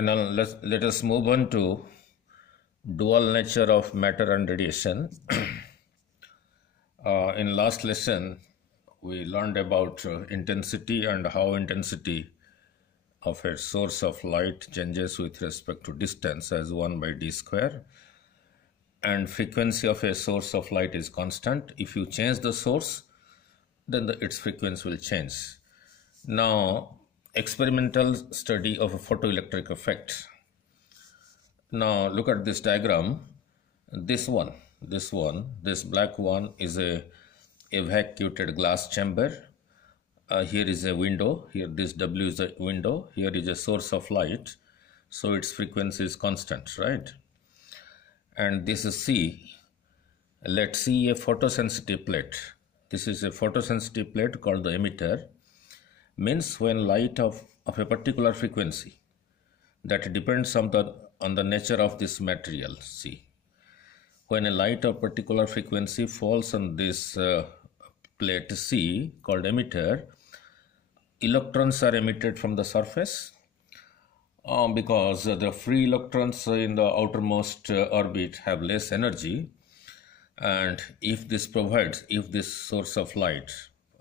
Now let us move on to dual nature of matter and radiation. In last lesson, we learned about intensity and how intensity of a source of light changes with respect to distance as 1 by d square, and frequency of a source of light is constant. If you change the source, then its frequency will change. Now, experimental study of a photoelectric effect. Now look at this diagram. This black one is a evacuated glass chamber. Here is a window. Here this W is a window. Here is a source of light. So its frequency is constant, right? And this is C. Let's see a photosensitive plate. This is a photosensitive plate called the emitter. Means when light of a particular frequency that depends on the nature of this material, C. When a light of particular frequency falls on this plate C called emitter, electrons are emitted from the surface because the free electrons in the outermost orbit have less energy, and if this source of light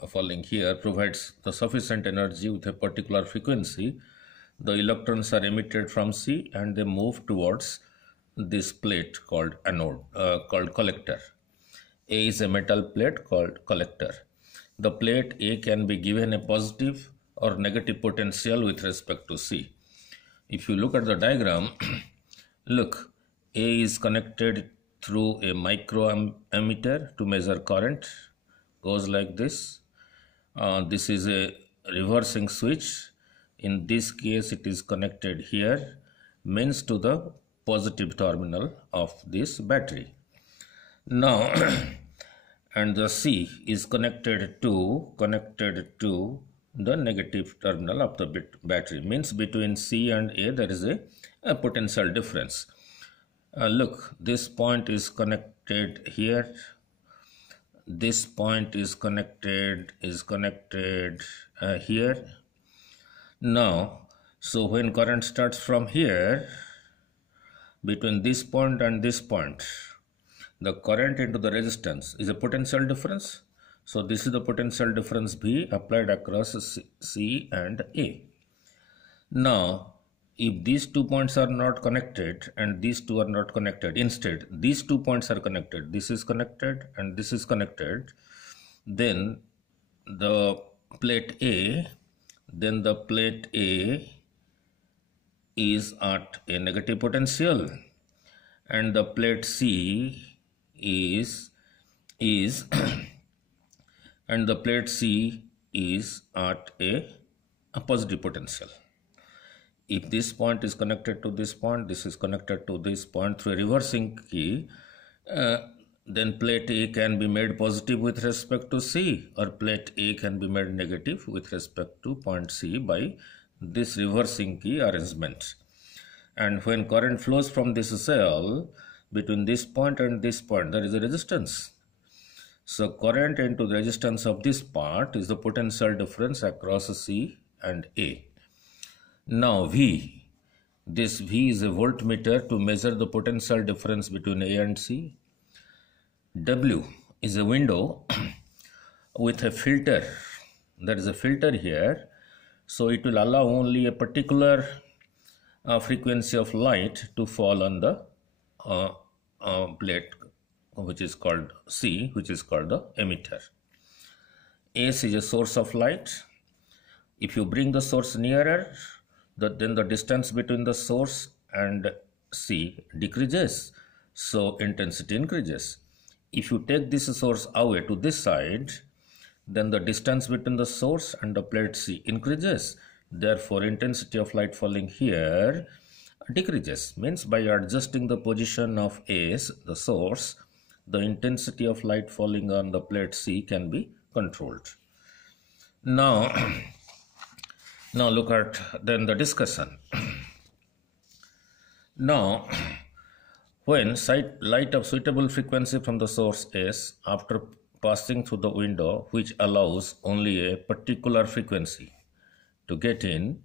falling here provides the sufficient energy with a particular frequency, the electrons are emitted from C and they move towards this plate called anode, called collector. A is a metal plate called collector. The plate A can be given a positive or negative potential with respect to C. If you look at the diagram, look, A is connected through a microammeter to measure current, goes like this. This is a reversing switch. In this case, it is connected here, means to the positive terminal of this battery. Now, and the C is connected to the negative terminal of the battery, means between C and A there is a potential difference. Look, this point is connected here. This point is connected here. Now, so when current starts from here, between this point and this point, the current into the resistance is a potential difference. So this is the potential difference B applied across C and A. Now, if these 2 points are not connected and these two are not connected, instead these 2 points are connected, this is connected and this is connected, then the plate A is at a negative potential and the plate C is and the plate C is at a positive potential. If this point is connected to this point, this is connected to this point through a reversing key, then plate A can be made positive with respect to C, or plate A can be made negative with respect to point C by this reversing key arrangement. And when current flows from this cell between this point and this point, there is a resistance. So current into the resistance of this part is the potential difference across C and A. Now V, this V is a voltmeter to measure the potential difference between A and C. W is a window with a filter. There is a filter here, so it will allow only a particular frequency of light to fall on the plate which is called C, which is called the emitter. S is a source of light. If you bring the source nearer, then the distance between the source and C decreases, so intensity increases. If you take this source away to this side, then the distance between the source and the plate C increases. Therefore, intensity of light falling here decreases. Means by adjusting the position of S, the source, the intensity of light falling on the plate C can be controlled. Now look at then the discussion. Now, when light of suitable frequency from the source S after passing through the window, which allows only a particular frequency to get in,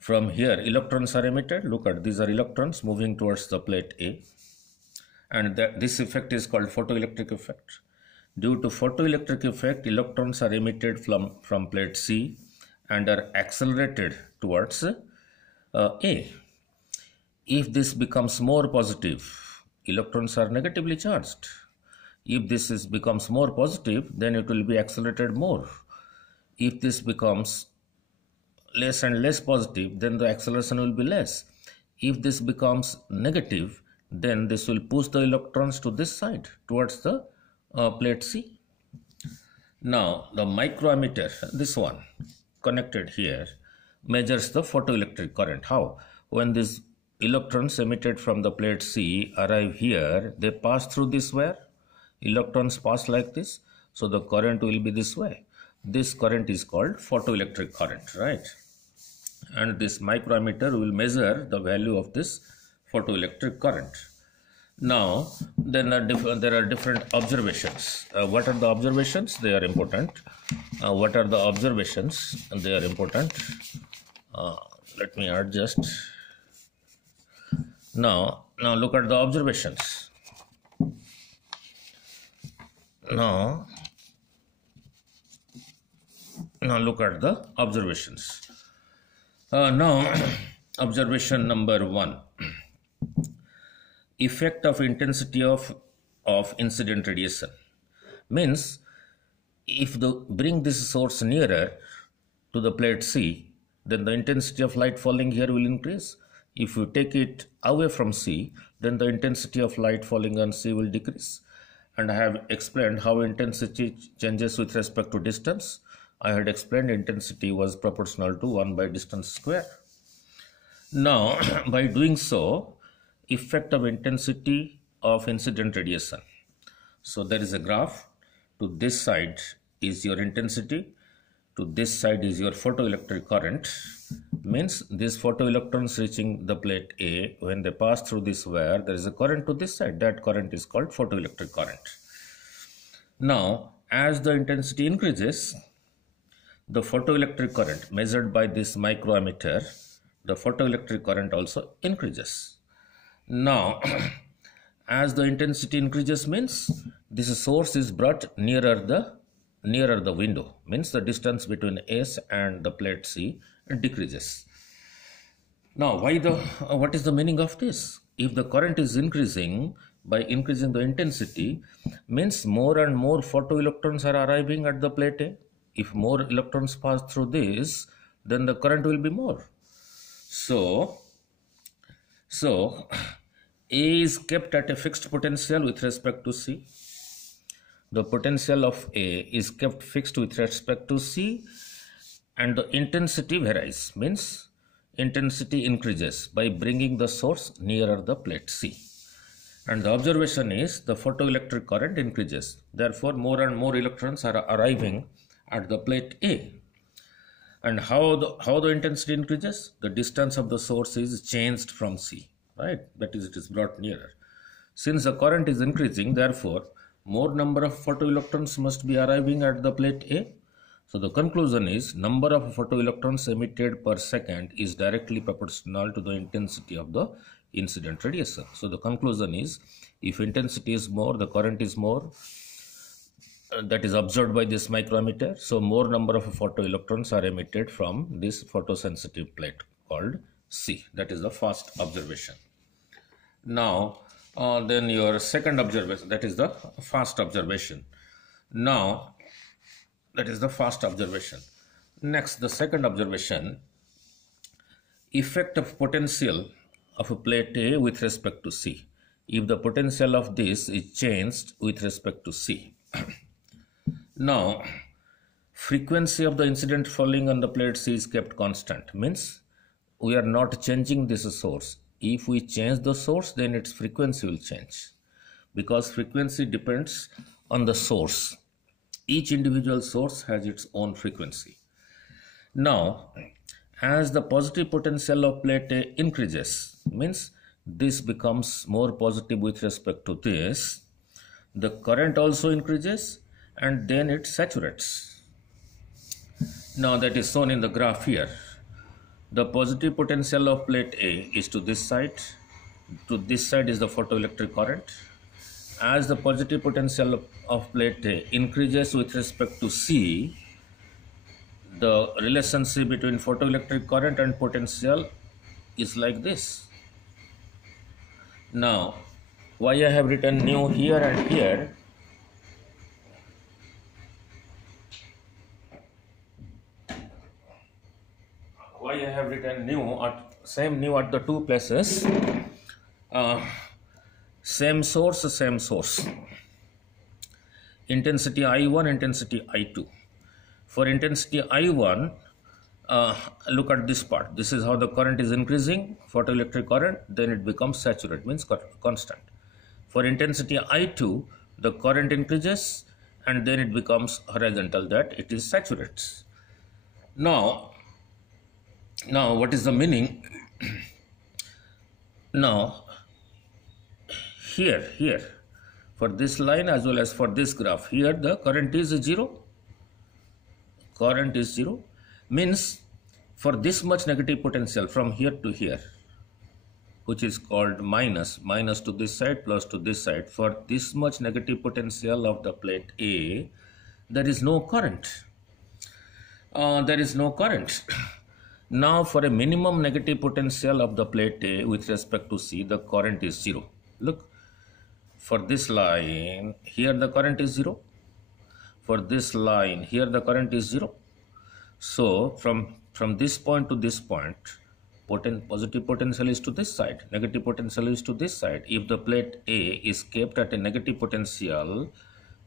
From here, electrons are emitted. Look at, these are electrons moving towards the plate A. And this effect is called photoelectric effect. Due to photoelectric effect, electrons are emitted from plate C and are accelerated towards A. If this becomes more positive, electrons are negatively charged. If this becomes more positive, then it will be accelerated more. If this becomes less and less positive, then the acceleration will be less. If this becomes negative, then this will push the electrons to this side towards the plate C. Now the microammeter, this one connected here, measures the photoelectric current. How? When these electrons emitted from the plate C arrive here, they pass through this wire. Electrons pass like this, so the current will be this way. This current is called photoelectric current, right? And this microammeter will measure the value of this photoelectric current. Now, then there are different observations. What are the observations? They are important. What are the observations? They are important. Let me adjust. Now look at the observations. Now look at the observations. Now, observation number 1. Effect of intensity of incident radiation. Means, if bring this source nearer to the plate C, then the intensity of light falling here will increase. If you take it away from C, then the intensity of light falling on C will decrease. And I have explained how intensity changes with respect to distance. I had explained intensity was proportional to 1 by distance square. Now, by doing so, effect of intensity of incident radiation. So there is a graph. To this side is your intensity. To this side is your photoelectric current. Means these photoelectrons reaching the plate A, when they pass through this wire, there is a current to this side. That current is called photoelectric current. Now, as the intensity increases, the photoelectric current measured by this microammeter, the photoelectric current also increases. Now, as the intensity increases means this source is brought nearer the window, means the distance between S and the plate C decreases. Now, what is the meaning of this? If the current is increasing by increasing the intensity, means more and more photoelectrons are arriving at the plate A. If more electrons pass through this, then the current will be more. So A is kept at a fixed potential with respect to C. The potential of A is kept fixed with respect to C, and the intensity varies, means intensity increases by bringing the source nearer the plate C. And the observation is the photoelectric current increases. Therefore, more and more electrons are arriving at the plate A. And how the intensity increases? The distance of the source is changed from C, right? That is, it is brought nearer. Since the current is increasing, therefore, more number of photoelectrons must be arriving at the plate A. So the conclusion is number of photoelectrons emitted per second is directly proportional to the intensity of the incident radiation. So the conclusion is, if intensity is more, the current is more. That is observed by this microammeter. So more number of photoelectrons are emitted from this photosensitive plate called C. That is the first observation. Now, then your second observation, that is the first observation. Now, that is the first observation. Next, the second observation, effect of potential of a plate A with respect to C. If the potential of this is changed with respect to C. Now, frequency of the incident falling on the plate C is kept constant. Means we are not changing this source. If we change the source, then its frequency will change. Because frequency depends on the source. Each individual source has its own frequency. Now, as the positive potential of plate A increases, means this becomes more positive with respect to this, the current also increases, and then it saturates. Now that is shown in the graph here. The positive potential of plate A is to this side. To this side is the photoelectric current. As the positive potential of plate A increases with respect to C, the relationship between photoelectric current and potential is like this. Now, why I have written nu here and here? Why I have written nu at same nu at the two places? Same source. Intensity I1, intensity I2. For intensity I1, look at this part. This is how the current is increasing, photoelectric current, then it becomes saturated, means constant. For intensity I2, the current increases and then it becomes horizontal, that it is saturated. Now what is the meaning? Now, here, for this line as well as for this graph, here the current is 0. Current is 0, means for this much negative potential from here to here, which is called minus to this side plus to this side, for this much negative potential of the plate A, there is no current. Now for a minimum negative potential of the plate A with respect to C, the current is 0. Look, for this line, here the current is 0. For this line, here the current is 0. So from this point to this point, positive potential is to this side, negative potential is to this side. If the plate A is kept at a negative potential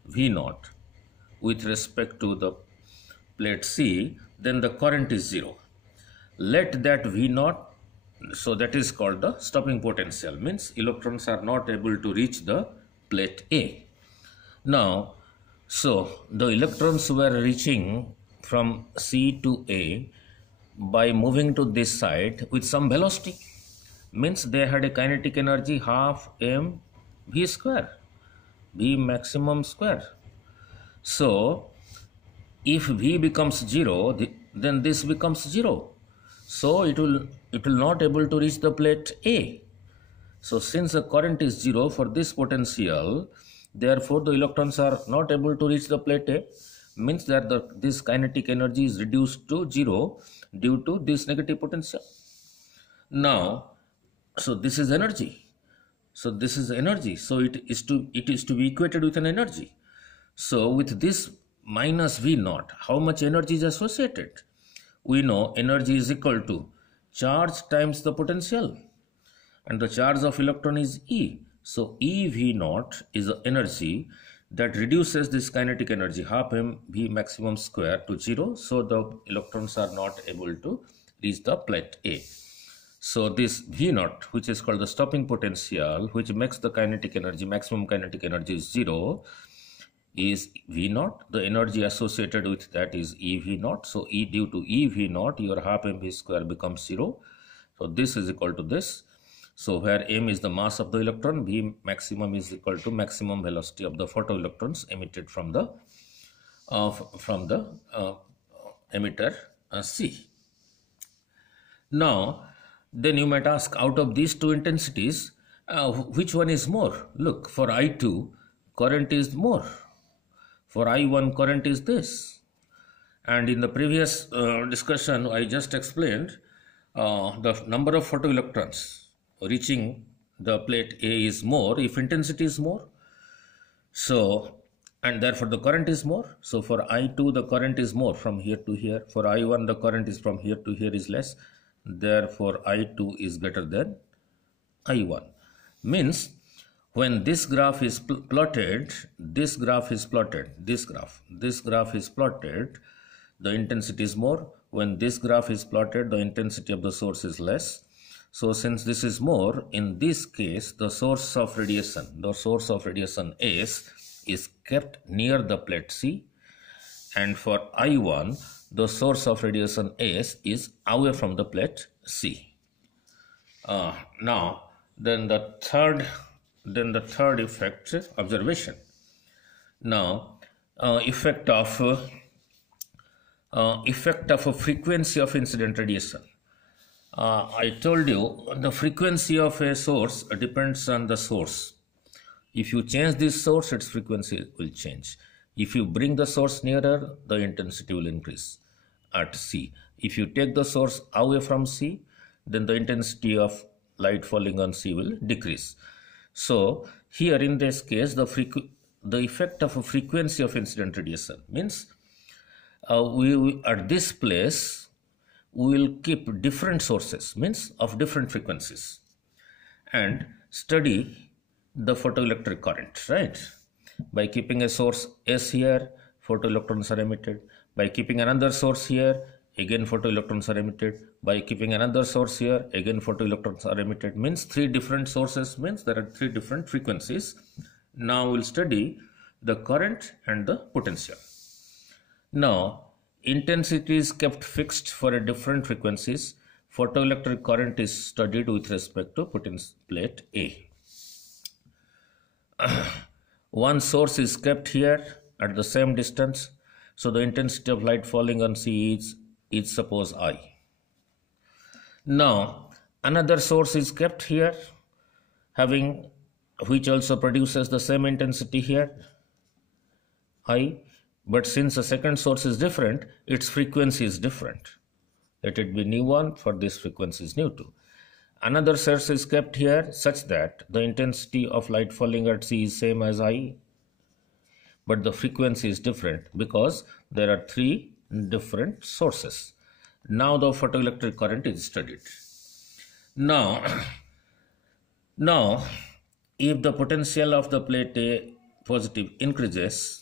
V0 with respect to the plate C, then the current is 0. Let that V0, so that is called the stopping potential, means electrons are not able to reach the plate A. Now, so the electrons were reaching from C to A by moving to this side with some velocity, means they had a kinetic energy half m v square, v maximum square. So if v becomes 0, then this becomes 0. So it will not able to reach the plate A. So since the current is 0 for this potential, therefore the electrons are not able to reach the plate A, means that this kinetic energy is reduced to 0 due to this negative potential. Now, so this is energy. So this is energy. So it is to be equated with an energy. So with this minus V0, how much energy is associated? We know energy is equal to charge times the potential, and the charge of electron is E. So EV0 is the energy that reduces this kinetic energy half m v maximum square to 0. So the electrons are not able to reach the plate A. So this V0, which is called the stopping potential, which makes the kinetic energy, maximum kinetic energy is 0, is V0. The energy associated with that is EV0. So E due to EV0, your half mv square becomes 0. So this is equal to this. So where m is the mass of the electron, v maximum is equal to maximum velocity of the photoelectrons emitted from the emitter C. Now, then you might ask, out of these two intensities, which one is more? Look, for I2, current is more. For I1, current is this. And in the previous discussion, I just explained the number of photoelectrons reaching the plate A is more if intensity is more. So, and therefore the current is more. So for I2, the current is more from here to here. For I1, the current is from here to here is less. Therefore I2 is greater than I1. Means when this graph is plotted, this graph is plotted, this graph is plotted, the intensity is more. When this graph is plotted, the intensity of the source is less. So since this is more, in this case, the source of radiation S is kept near the plate C, and for I1, the source of radiation S is away from the plate C. Now, then the third effect, observation. Now, effect of a frequency of incident radiation. I told you the frequency of a source depends on the source. If you change this source, its frequency will change. If you bring the source nearer, the intensity will increase at C. If you take the source away from C, then the intensity of light falling on C will decrease. So here in this case, the effect of a frequency of incident radiation means at this place we will keep different sources, means of different frequencies, and study the photoelectric current, right? By keeping a source S here, photoelectrons are emitted. By keeping another source here, again photoelectrons are emitted. By keeping another source here, again photoelectrons are emitted. Means three different sources, means there are three different frequencies. Now we'll study the current and the potential. Now intensity is kept fixed for a different frequencies. Photoelectric current is studied with respect to potential plate A. One source is kept here at the same distance, so the intensity of light falling on C is suppose I. Now another source is kept here, which also produces the same intensity here, I, but since the second source is different, its frequency is different. Let it be nu1, for this frequency is nu2. Another source is kept here such that the intensity of light falling at C is same as I, but the frequency is different because there are three different sources. Now the photoelectric current is studied. Now if the potential of the plate A positive increases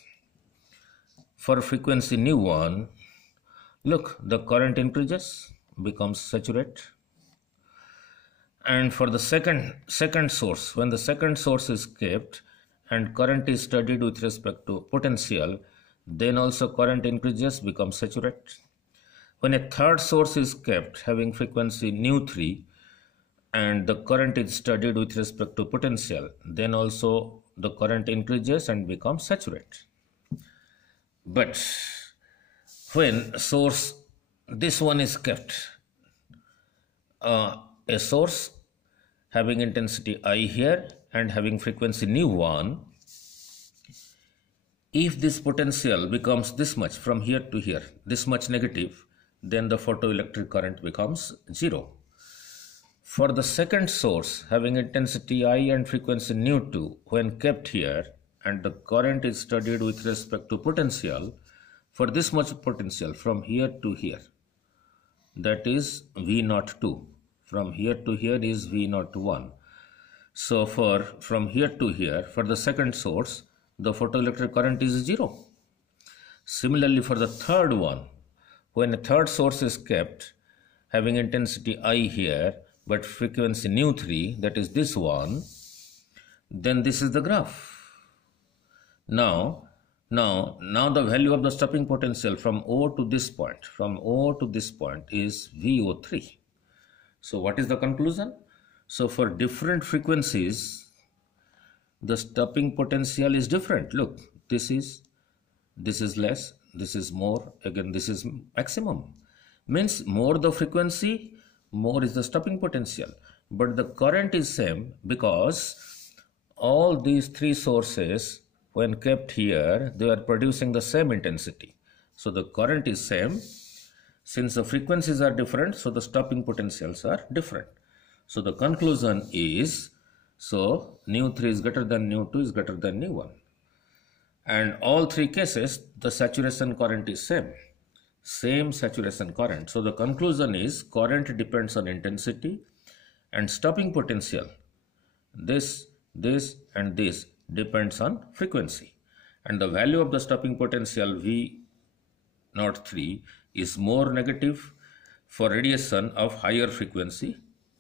for frequency nu1, look, the current increases, becomes saturate. And for the second source, when the second source is kept and current is studied with respect to potential, then also current increases, becomes saturate. When a third source is kept having frequency nu3 and the current is studied with respect to potential, then also the current increases and becomes saturate. But when source, this one is kept, a source having intensity I here and having frequency nu1, if this potential becomes this much from here to here, this much negative, then the photoelectric current becomes 0. For the second source having intensity I and frequency nu2, when kept here and the current is studied with respect to potential, for this much potential from here to here, that is V02. From here to here is V01. So from here to here, for the second source, the photoelectric current is 0. Similarly, for the third one, when a third source is kept having intensity I here but frequency nu3, that is this one, then this is the graph. Now the value of the stopping potential from O to this point, is VO3. So what is the conclusion? So for different frequencies, the stopping potential is different. Look, this is less, this is more, again this is maximum. Means more the frequency, more is the stopping potential. But the current is same because all these three sources, when kept here, they are producing the same intensity. So the current is same. Since the frequencies are different, so the stopping potentials are different. So the conclusion is, so nu3 is greater than nu2 is greater than nu1. And all three cases, the saturation current is same saturation current. So the conclusion is current depends on intensity and stopping potential. This and this depends on frequency. And the value of the stopping potential V03 is more negative for radiation of higher frequency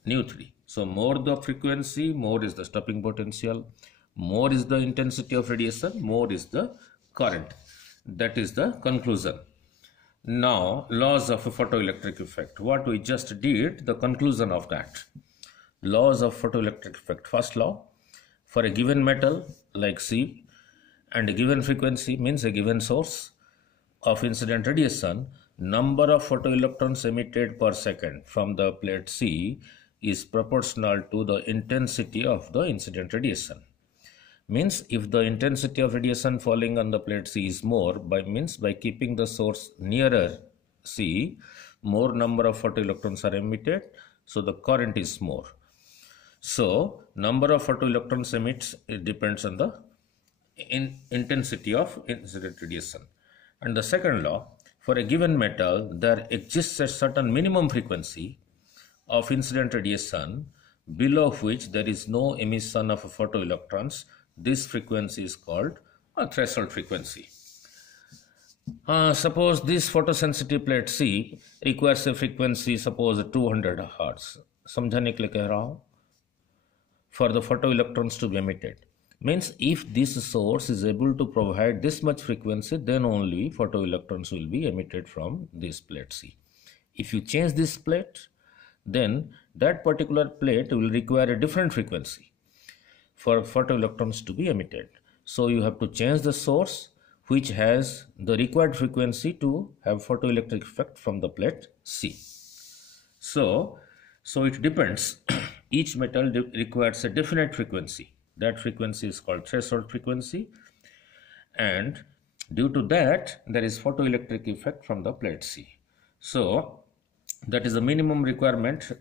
nu3. So more the frequency, more is the stopping potential, more is the intensity of radiation, more is the current. That is the conclusion. Now laws of a photoelectric effect. What we just did, the conclusion of that. Laws of photoelectric effect. First law, for a given metal like C and a given frequency, means a given source of incident radiation, number of photoelectrons emitted per second from the plate C is proportional to the intensity of the incident radiation. Means if the intensity of radiation falling on the plate C is more, by keeping the source nearer C, more number of photoelectrons are emitted, so the current is more. So number of photoelectrons emits, it depends on the intensity of incident radiation. And the second law, for a given metal, there exists a certain minimum frequency of incident radiation below which there is no emission of photoelectrons. This frequency is called a threshold frequency. Suppose this photosensitive plate C requires a frequency, suppose 200 Hz. समझाने के लिए कह रहा हूँ. For the photoelectrons to be emitted. Means if this source is able to provide this much frequency, then only photoelectrons will be emitted from this plate C. If you change this plate, then that particular plate will require a different frequency for photoelectrons to be emitted. So you have to change the source which has the required frequency to have photoelectric effect from the plate C. So it depends. Each metal requires a definite frequency. That frequency is called threshold frequency, and due to that there is photoelectric effect from the plate C. So that is the minimum requirement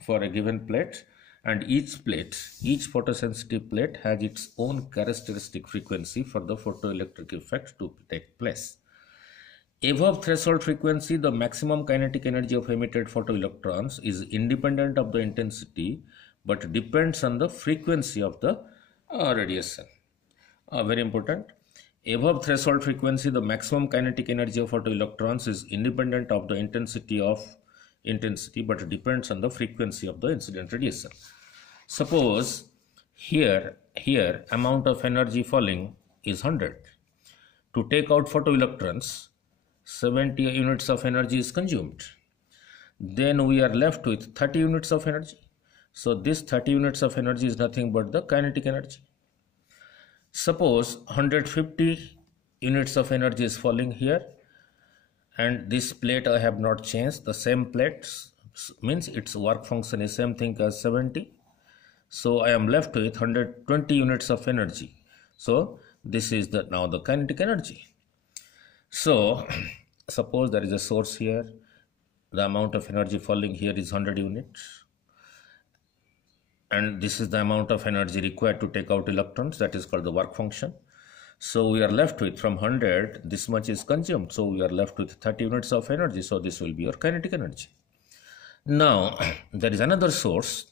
for a given plate, and each photosensitive plate has its own characteristic frequency for the photoelectric effect to take place. Above threshold frequency, the maximum kinetic energy of emitted photoelectrons is independent of the intensity but depends on the frequency of the radiation. Very important. Above threshold frequency, the maximum kinetic energy of photoelectrons is independent of the intensity but depends on the frequency of the incident radiation. Suppose here amount of energy falling is 100. To take out photoelectrons, 70 units of energy is consumed. Then we are left with 30 units of energy. So this 30 units of energy is nothing but the kinetic energy. Suppose 150 units of energy is falling here, and this plate I have not changed. The same plate means its work function is same thing as 70. So I am left with 120 units of energy. So this is now the kinetic energy. So suppose there is a source here. The amount of energy falling here is 100 units. And this is the amount of energy required to take out electrons. That is called the work function. So we are left with, from 100, this much is consumed. So we are left with 30 units of energy. So this will be your kinetic energy. Now, there is another source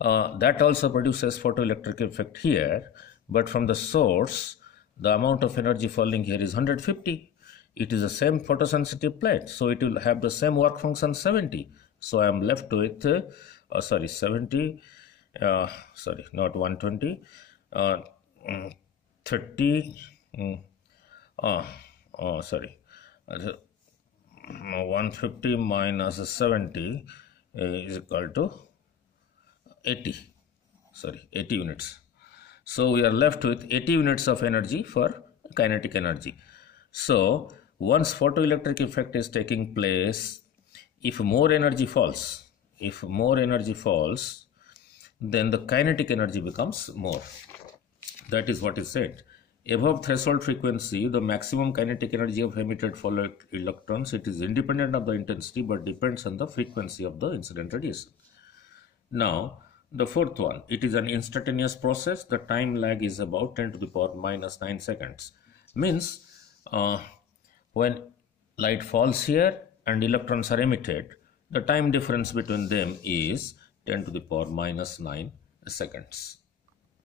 that also produces photoelectric effect here. But from the source, the amount of energy falling here is 150. It is the same photosensitive plate. So it will have the same work function 70. So I am left with, 70. Sorry, not 120, 30, 150 minus 70 is equal to 80, 80 units. So we are left with 80 units of energy for kinetic energy. So once photoelectric effect is taking place, if more energy falls, then the kinetic energy becomes more. That is what is said. Above threshold frequency, the maximum kinetic energy of emitted photoelectrons, it is independent of the intensity but depends on the frequency of the incident radiation. Now, the fourth one, it is an instantaneous process. The time lag is about 10 to the power minus 9 seconds. Means when light falls here and electrons are emitted, the time difference between them is 10 to the power minus 9 seconds.